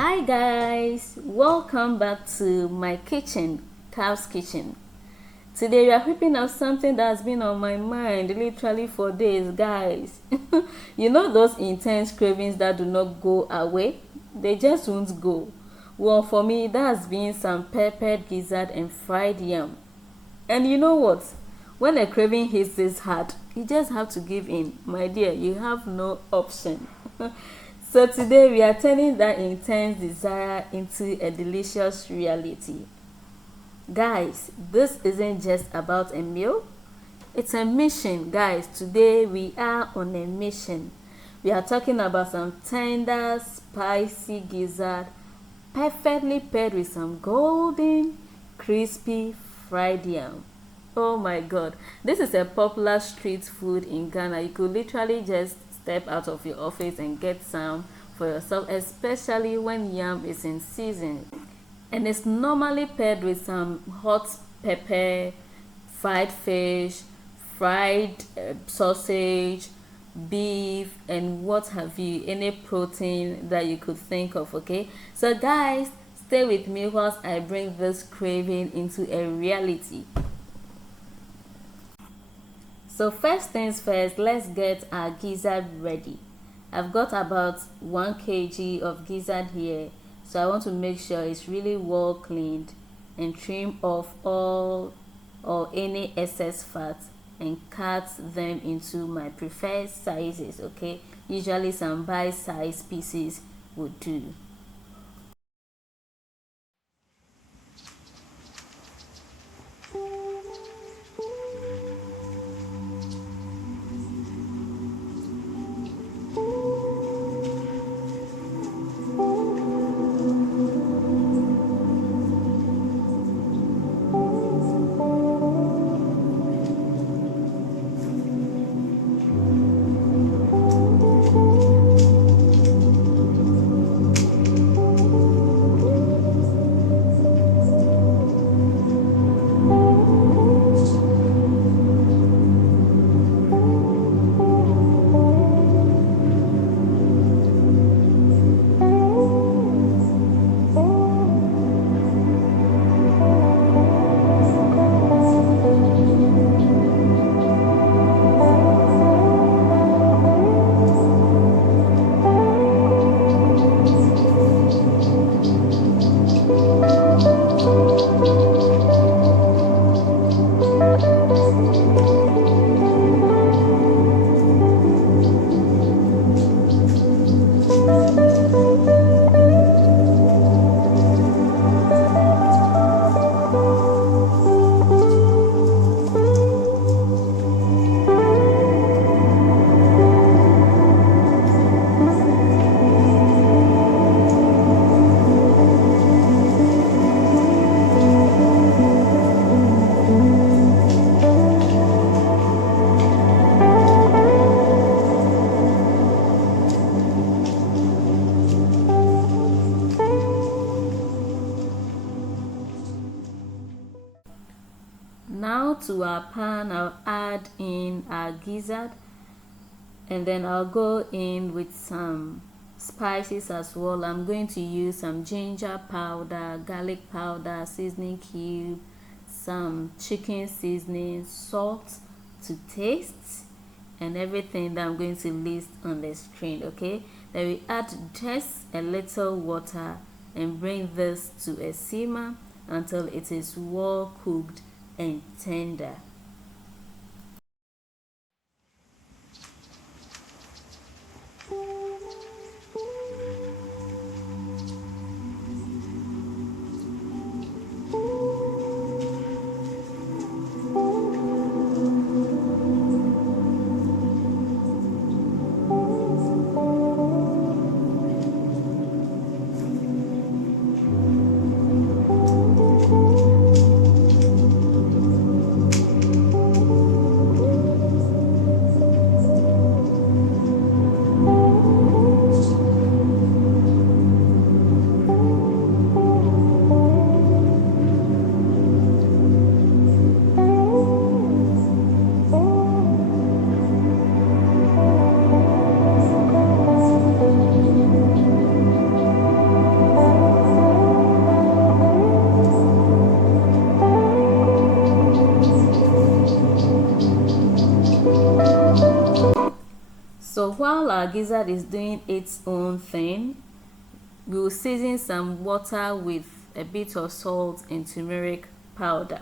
Hi guys, welcome back to my kitchen, Cow's Kitchen. Today we are whipping up something that's been on my mind literally for days, guys. You know those intense cravings that do not go away? They just won't go. Well, for me, that's been some peppered gizzard and fried yam. And you know what? When a craving hits this hard, you just have to give in. My dear, you have no option. So today we are turning that intense desire into a delicious reality. Guys, this isn't just about a meal. It's a mission, guys. Today we are on a mission. We are talking about some tender, spicy gizzard, perfectly paired with some golden, crispy fried yam. Oh my god, this is a popular street food in Ghana. You could literally just step out of your office and get some for yourself, especially when yam is in season. And it's normally paired with some hot pepper, fried fish, fried sausage, beef, and what have you, any protein that you could think of. Okay, so guys, stay with me whilst I bring this craving into a reality. So first things first, let's get our gizzard ready. I've got about 1 kg of gizzard here, so I want to make sure it's really well cleaned and trim off all or any excess fat and cut them into my preferred sizes. Okay, usually some bite-sized pieces would do. Now to our pan, I'll add in our gizzard, and then I'll go in with some spices as well. I'm going to use some ginger powder, garlic powder, seasoning cube, some chicken seasoning, salt to taste, and everything that I'm going to list on the screen. Okay, then we add just a little water and bring this to a simmer until it is well cooked and tender. our gizzard is doing its own thing, we will season some water with a bit of salt and turmeric powder.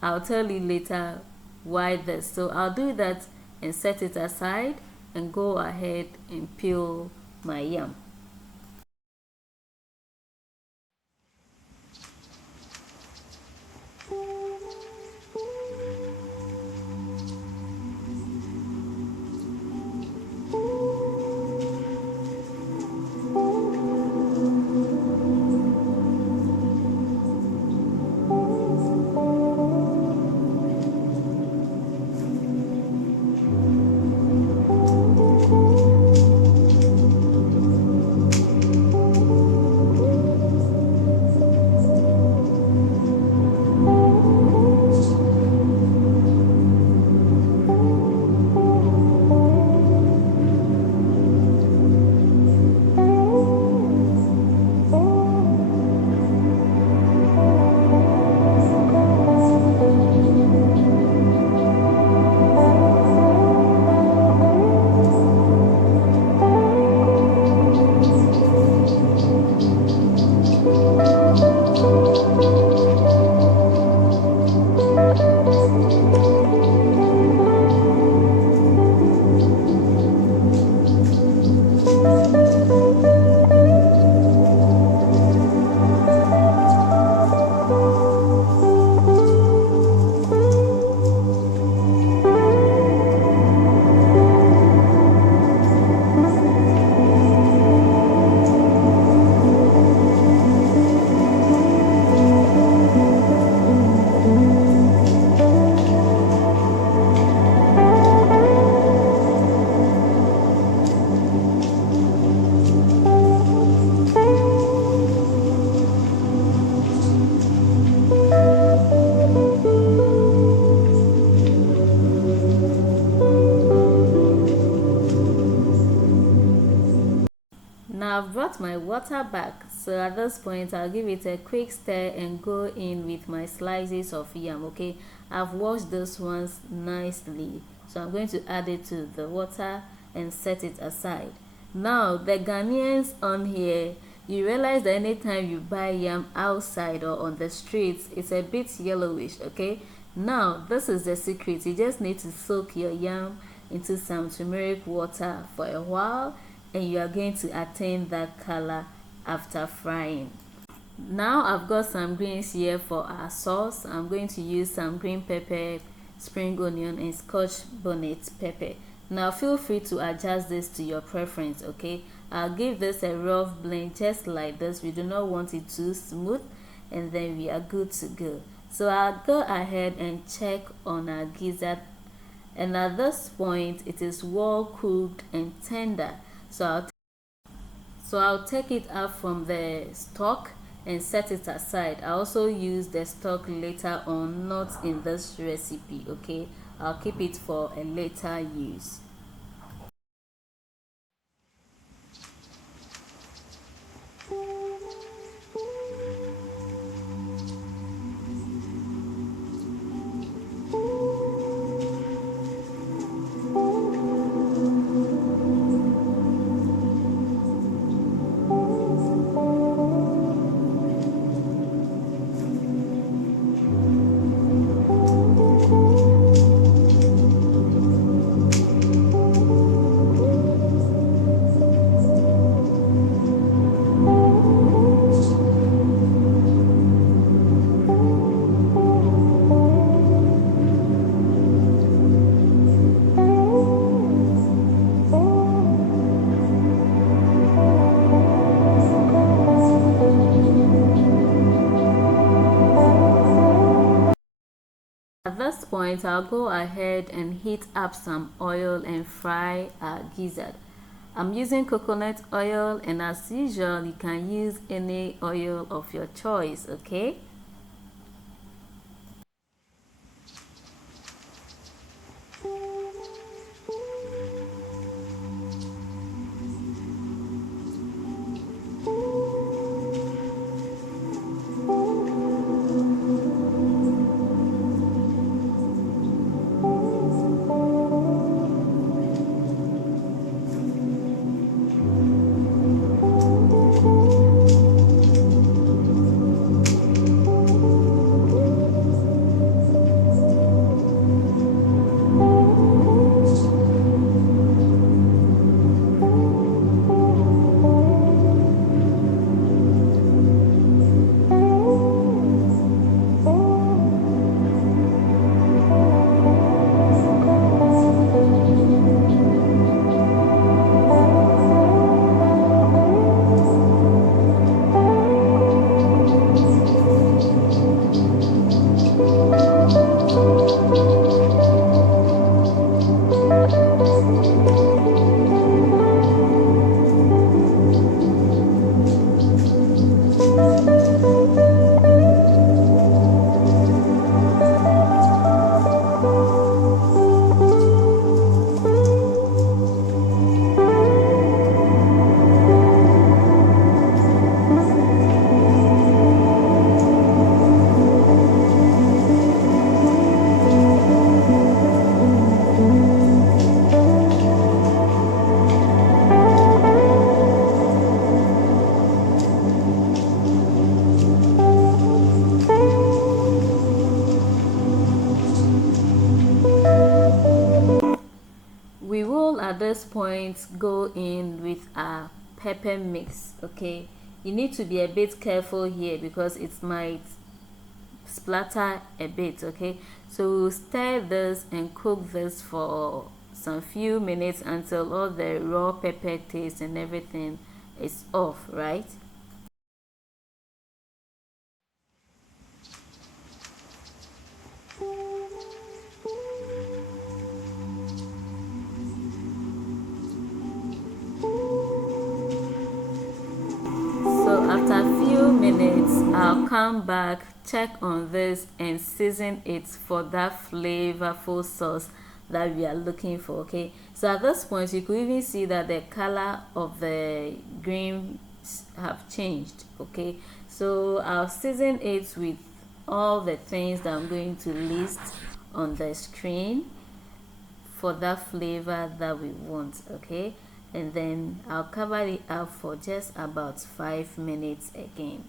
I'll tell you later why this. So I'll do that and set it aside and go ahead and peel my yam. Now I've brought my water back, so at this point I'll give it a quick stir and go in with my slices of yam. Okay, I've washed those ones nicely, so I'm going to add it to the water and set it aside. Now the Ghanaians on here, you realize that anytime you buy yam outside or on the streets, it's a bit yellowish. Okay, now this is the secret. You just need to soak your yam into some turmeric water for a while, and you are going to attain that color after frying. Now I've got some greens here for our sauce. I'm going to use some green pepper, spring onion, and scotch bonnet pepper. Now feel free to adjust this to your preference. Okay, I'll give this a rough blend just like this. We do not want it too smooth, and then we are good to go. So I'll go ahead and check on our gizzard, and at this point it is well cooked and tender. So I'll take it out from the stock and set it aside. I also use the stock later on, not in this recipe. Okay, I'll keep it for a later use. At this point, I'll go ahead and heat up some oil and fry our gizzard. I'm using coconut oil, and as usual, you can use any oil of your choice. Okay. point, go in with a pepper mix. Okay, you need to be a bit careful here because it might splatter a bit. Okay, so we'll stir this and cook this for some few minutes until all the raw pepper taste and everything is off, right? So after a few minutes, I'll come back, check on this and season it for that flavorful sauce that we are looking for. Okay, so at this point you could even see that the color of the greens have changed. Okay, so I'll season it with all the things that I'm going to list on the screen for that flavor that we want. Okay, and then I'll cover it up for just about 5 minutes again.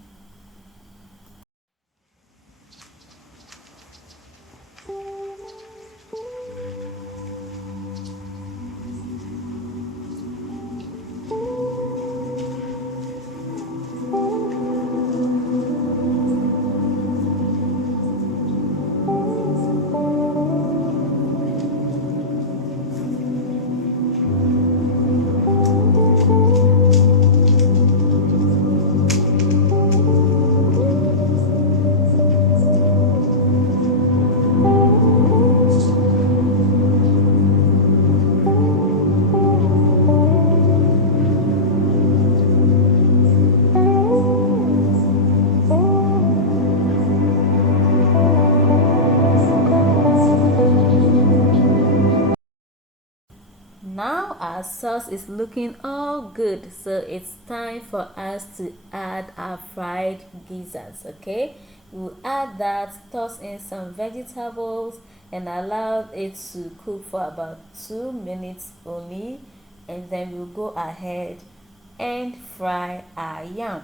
Now our sauce is looking all good, so it's time for us to add our fried gizzards. Okay, we'll add that, toss in some vegetables and allow it to cook for about 2 minutes only, and then we'll go ahead and fry our yam.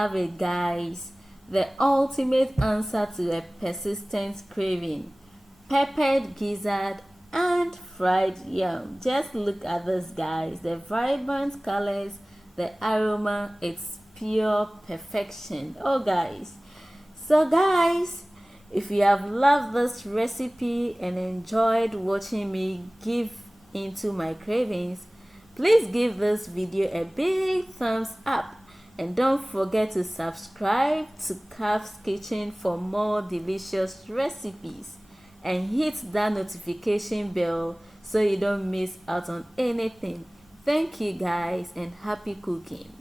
have it, guys. The ultimate answer to a persistent craving. Peppered gizzard and fried yam. Just look at this, guys. The vibrant colors, the aroma, it's pure perfection. Oh, guys. So, guys, if you have loved this recipe and enjoyed watching me give into my cravings, please give this video a big thumbs up. And don't forget to subscribe to Cav's Kitchen for more delicious recipes. And hit that notification bell so you don't miss out on anything. Thank you, guys, and happy cooking.